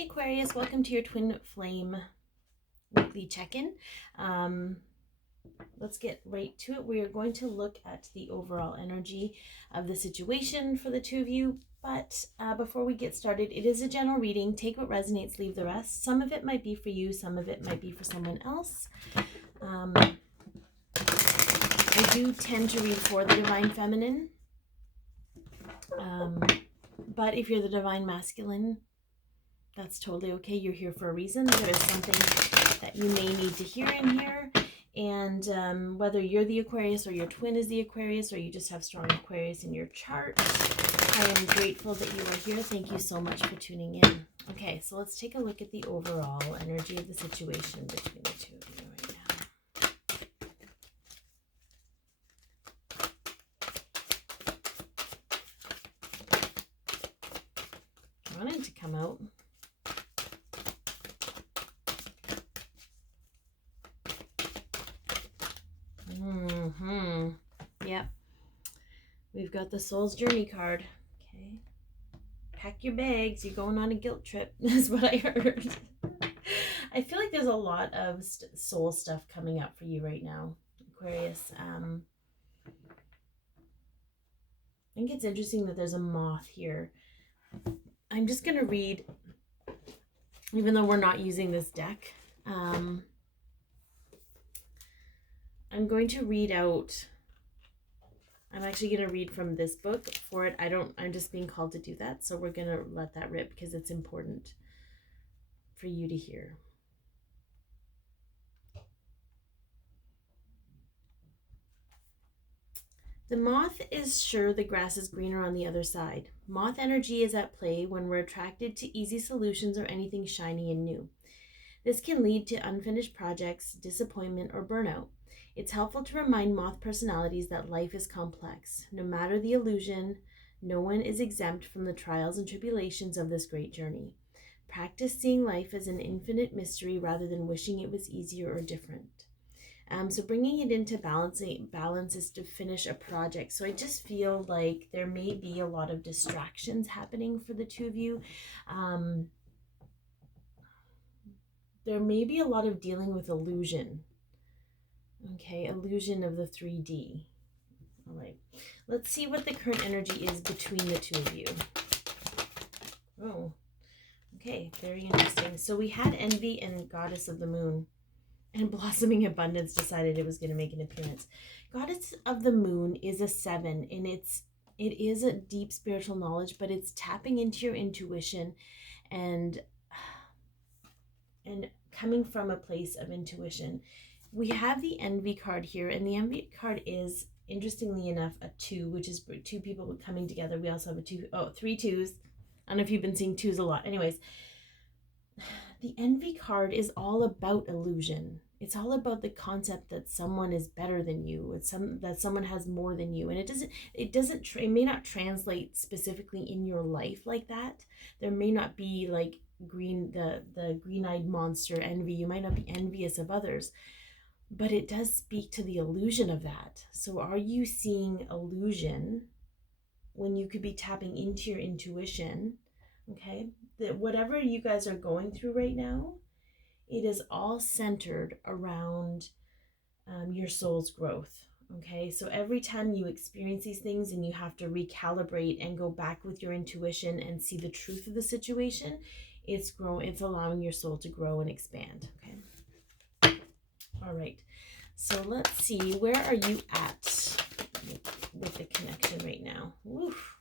Hi Aquarius, welcome to your Twin Flame weekly check-in. Let's get right to it. We are going to look at the overall energy of the situation for the two of you. But before we get started, it is a general reading. Take what resonates, leave the rest. Some of it might be for you, some of it might be for someone else. I do tend to read for the Divine Feminine. But if you're the Divine Masculine, that's totally okay. You're here for a reason. There is something that you may need to hear in here. And whether you're the Aquarius or your twin is the Aquarius or you just have strong Aquarius in your chart, I am grateful that you are here. Thank you so much for tuning in. Okay, so let's take a look at the overall energy of the situation between the two of you right now. I want it to come out. Yep. We've got the Soul's Journey card. Okay. Pack your bags. You're going on a guilt trip. That's what I heard. I feel like there's a lot of soul stuff coming up for you right now, Aquarius. I think it's interesting that there's a moth here. I'm just going to read, even though we're not using this deck, I'm going to read out. I'm actually going to read from this book for it. I'm just being called to do that. So we're going to let that rip because it's important for you to hear. The moth is sure the grass is greener on the other side. Moth energy is at play when we're attracted to easy solutions or anything shiny and new. This can lead to unfinished projects, disappointment, or burnout. It's helpful to remind moth personalities that life is complex. No matter the illusion, no one is exempt from the trials and tribulations of this great journey. Practice seeing life as an infinite mystery rather than wishing it was easier or different. So bringing it into balance is to finish a project. So I just feel like there may be a lot of distractions happening for the two of you. There may be a lot of dealing with illusion. Okay, illusion of the 3D. All right, let's see what the current energy is between the two of you. Oh, okay, very interesting. So we had Envy and Goddess of the Moon, and Blossoming Abundance decided it was going to make an appearance. Goddess of the Moon is a 7, and it is a deep spiritual knowledge, but it's tapping into your intuition and coming from a place of intuition. We have the Envy card here, and the Envy card is, interestingly enough, a 2, which is 2 people coming together. We also have 3 twos. I don't know if you've been seeing 2s a lot. Anyways, the Envy card is all about illusion. It's all about the concept that someone is better than you, that someone has more than you, and it may not translate specifically in your life like that. There may not be like the green-eyed monster envy. You might not be envious of others, but it does speak to the illusion of that. So are you seeing illusion when you could be tapping into your intuition? Okay, that whatever you guys are going through right now, it is all centered around your soul's growth. Okay, so every time you experience these things and you have to recalibrate and go back with your intuition and see the truth of the situation, it's allowing your soul to grow and expand. Okay, all right, so let's see, where are you at with the connection right now? Oof.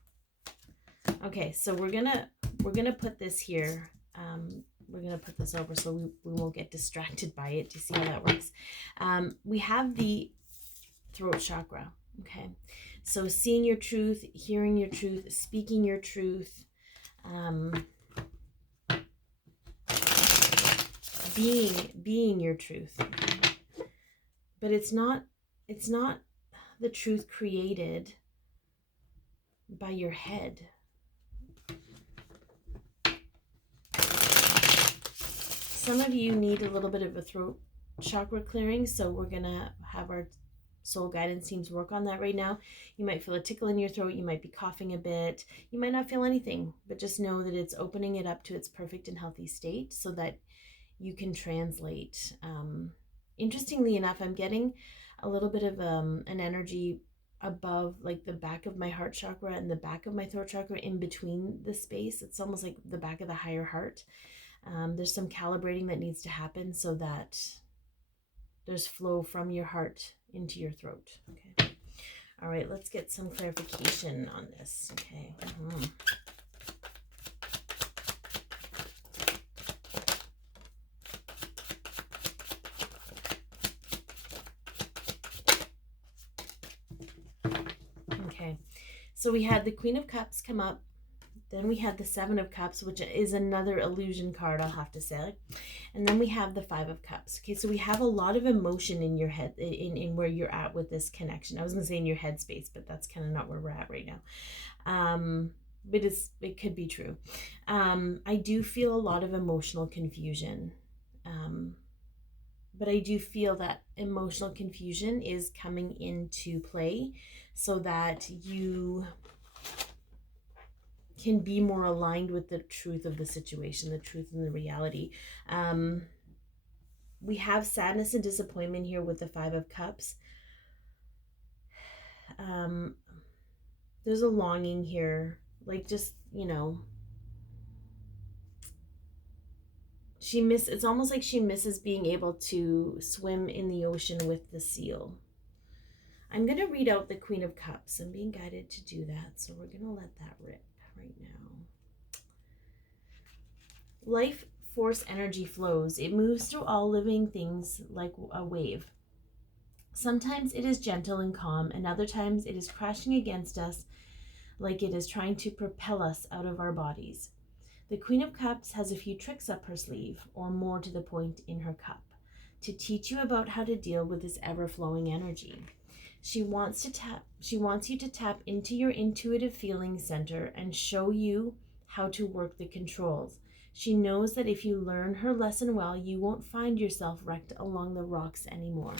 Okay, so we're gonna put this here. We're going to put this over so we won't get distracted by it, to see how that works. We have the throat chakra, okay? So seeing your truth, hearing your truth, speaking your truth, being your truth. But it's not the truth created by your head. Some of you need a little bit of a throat chakra clearing, so we're gonna have our soul guidance teams work on that right now. You might feel a tickle in your throat. You might be coughing a bit. You might not feel anything, but just know that it's opening it up to its perfect and healthy state so that you can translate. Interestingly enough, I'm getting a little bit of an energy above, like the back of my heart chakra and the back of my throat chakra, in between the space. It's almost like the back of the higher heart. There's some calibrating that needs to happen so that there's flow from your heart into your throat. Okay. All right, let's get some clarification on this. Okay. Okay. So we had the Queen of Cups come up. Then we had the Seven of Cups, which is another illusion card, I'll have to say. And then we have the Five of Cups. Okay, so we have a lot of emotion in your head, in where you're at with this connection. I was going to say in your headspace, but that's kind of not where we're at right now. But it could be true. I do feel a lot of emotional confusion. But I do feel that emotional confusion is coming into play so that you can be more aligned with the truth of the situation, the truth and the reality. We have sadness and disappointment here with the Five of Cups. There's a longing here, like just, it's almost like she misses being able to swim in the ocean with the seal. I'm going to read out the Queen of Cups. I'm being guided to do that, so we're going to let that rip right now. Life force energy flows. It moves through all living things like a wave. Sometimes it is gentle and calm, and other times it is crashing against us like it is trying to propel us out of our bodies. The Queen of Cups has a few tricks up her sleeve, or more to the point, in her cup, to teach you about how to deal with this ever-flowing energy. She wants you to tap into your intuitive feeling center and show you how to work the controls. She knows that if you learn her lesson well, you won't find yourself wrecked along the rocks anymore.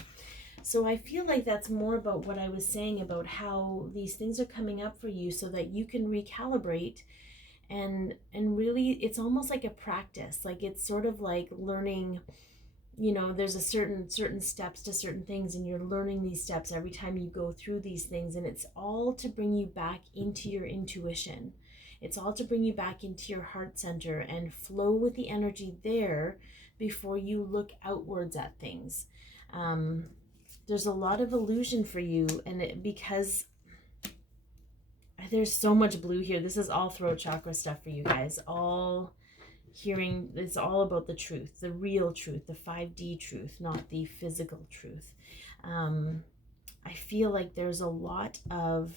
So I feel like that's more about what I was saying about how these things are coming up for you so that you can recalibrate and really, it's almost like a practice. Like it's sort of like learning, there's a certain steps to certain things, and you're learning these steps every time you go through these things, and it's all to bring you back into your intuition. It's all to bring you back into your heart center and flow with the energy there before you look outwards at things. There's a lot of illusion for you, and because there's so much blue here. This is all throat chakra stuff for you guys. All hearing, it's all about the truth, the real truth, the 5D truth, not the physical truth. I feel like there's a lot of,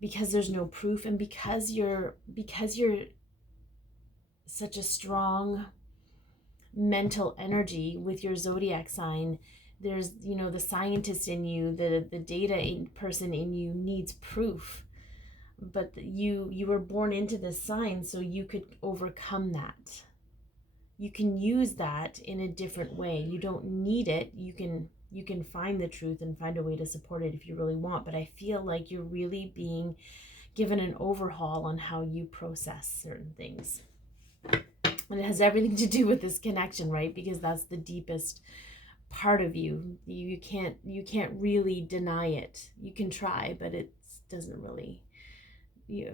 because there's no proof, and because you're such a strong mental energy with your zodiac sign, there's, the scientist in you, the data person in you needs proof. But you were born into this sign so you could overcome that. You can use that in a different way. You don't need it. You can find the truth and find a way to support it if you really want. But I feel like you're really being given an overhaul on how you process certain things. And it has everything to do with this connection, right? Because that's the deepest part of you. You can't really deny it. You can try, but it doesn't really, you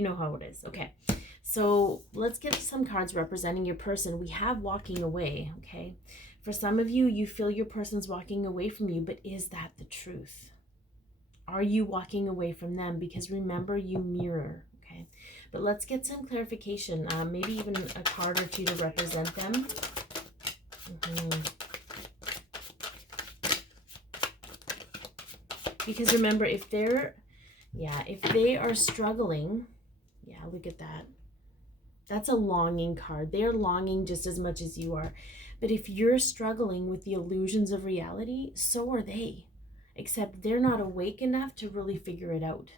know how it is. Okay, so let's get some cards representing your person. We have walking away. Okay, for some of you, you feel your person's walking away from you, but is that the truth? Are you walking away from them? Because remember, you mirror. Okay, but let's get some clarification. Maybe even a card or two to represent them. Because remember, if they are struggling, look at that. That's a longing card. They are longing just as much as you are. But if you're struggling with the illusions of reality, so are they. Except they're not awake enough to really figure it out.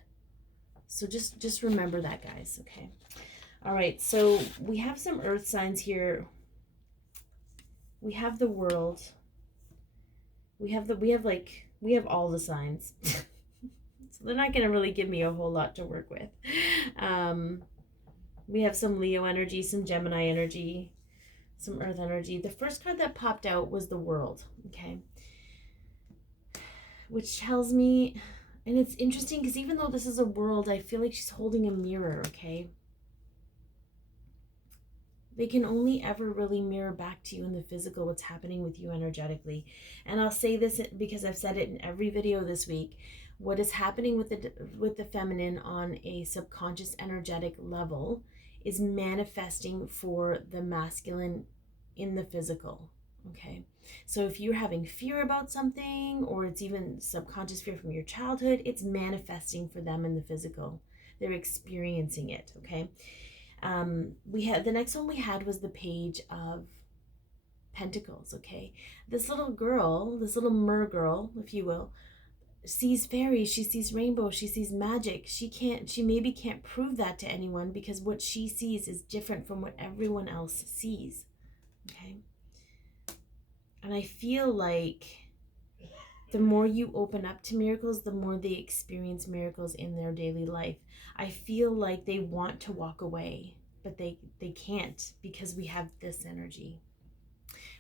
So just remember that, guys, okay? All right, so we have some earth signs here. We have the World. We have all the signs. So they're not going to really give me a whole lot to work with. We have some Leo energy, some Gemini energy, some Earth energy. The first card that popped out was the World, okay? Which tells me, and it's interesting because even though this is a world, I feel like she's holding a mirror, okay? They can only ever really mirror back to you in the physical what's happening with you energetically. And I'll say this because I've said it in every video this week. What is happening with the feminine on a subconscious energetic level is manifesting for the masculine in the physical, okay? So if you're having fear about something, or it's even subconscious fear from your childhood, it's manifesting for them in the physical. They're experiencing it, okay? We had the next one we had was the Page of Pentacles, okay? This little girl, this little mer girl, if you will, sees fairies, she sees rainbows, she sees magic. She maybe can't prove that to anyone because what she sees is different from what everyone else sees, okay? And I feel like the more you open up to miracles, the more they experience miracles in their daily life. I feel like they want to walk away, but they can't because we have this energy.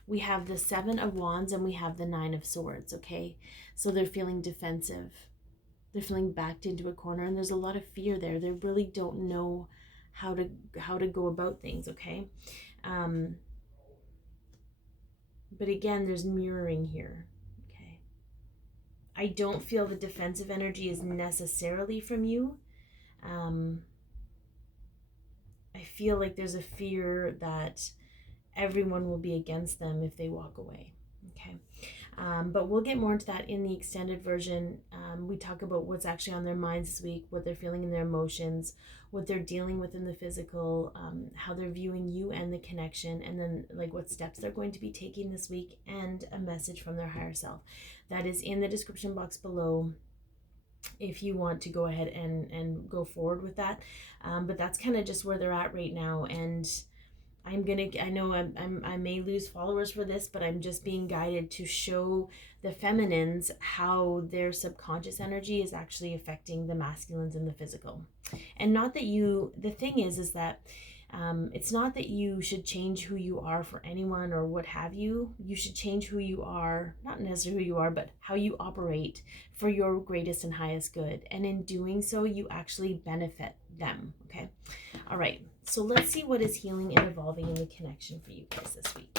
We have the Seven of Wands and we have the Nine of Swords, okay? So they're feeling defensive. They're feeling backed into a corner, and there's a lot of fear there. They really don't know how to go about things, okay? But again, there's mirroring here, okay? I don't feel the defensive energy is necessarily from you. I feel like there's a fear that everyone will be against them if they walk away, okay? But we'll get more into that in the extended version. We talk about what's actually on their minds this week, what they're feeling in their emotions, what they're dealing with in the physical, how they're viewing you and the connection, and then like what steps they're going to be taking this week, and a message from their higher self. That is in the description box below if you want to go ahead and go forward with that. But that's kind of just where they're at right now. And I know I may lose followers for this, but I'm just being guided to show the feminines how their subconscious energy is actually affecting the masculines in the physical. And not that the thing is that it's not that you should change who you are for anyone or what have you. You should change who you are, not necessarily who you are, but how you operate for your greatest and highest good. And in doing so, you actually benefit them, okay? All right, so let's see what is healing and evolving in the connection for you guys this week.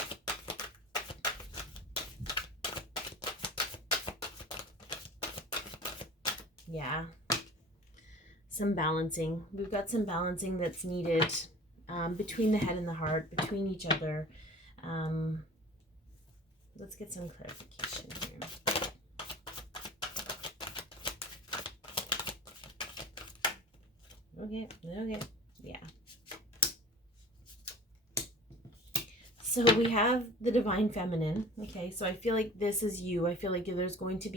Yeah, some balancing. We've got some balancing that's needed between the head and the heart, between each other. Let's get some clarification here. Okay, yeah. So we have the divine feminine, okay? So I feel like this is you. I feel like you're going to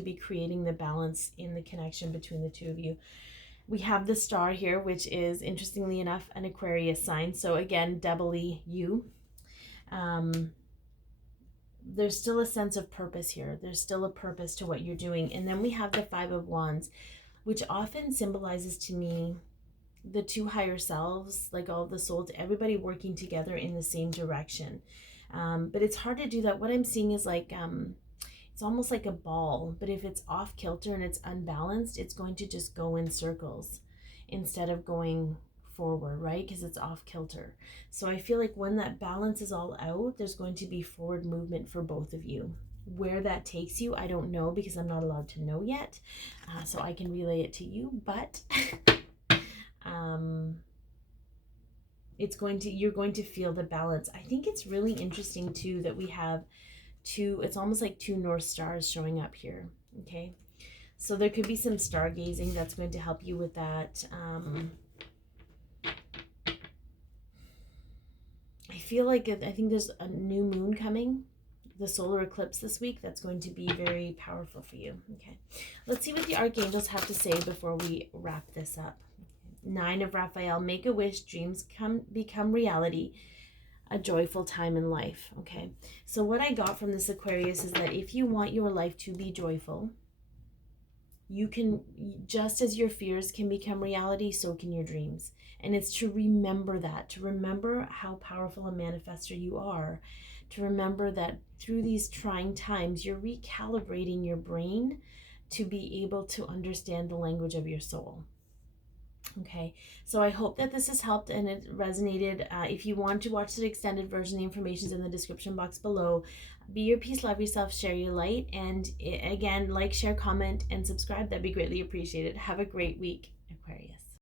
be creating the balance in the connection between the two of you. We have the star here, which is, interestingly enough, an Aquarius sign. So again, doubly you. There's still a sense of purpose here. There's still a purpose to what you're doing. And then we have the Five of Wands, which often symbolizes to me the two higher selves, like all the souls, everybody working together in the same direction. But it's hard to do that. What I'm seeing is like, it's almost like a ball, but if it's off kilter and it's unbalanced, it's going to just go in circles instead of going forward, right? Because it's off kilter. So I feel like when that balance is all out, there's going to be forward movement for both of you. Where that takes you, I don't know, because I'm not allowed to know yet. So I can relay it to you, but you're going to feel the balance. I think it's really interesting too that we have it's almost like two North Stars showing up here, okay? So there could be some stargazing that's going to help you with that. I feel like, I think there's a new moon coming, the solar eclipse this week, that's going to be very powerful for you, okay? Let's see what the archangels have to say before we wrap this up. Nine of Raphael, make a wish, dreams become reality. a joyful time in life. Okay, so what I got from this Aquarius is that if you want your life to be joyful, you can, just as your fears can become reality, so can your dreams. And it's to remember that, to remember how powerful a manifester you are, to remember that through these trying times, you're recalibrating your brain to be able to understand the language of your soul. Okay, so I hope that this has helped and it resonated. If you want to watch the extended version, the information is in the description box below. Be your peace, love yourself, share your light, and again, like, share, comment, and subscribe. That'd be greatly appreciated. Have a great week, Aquarius.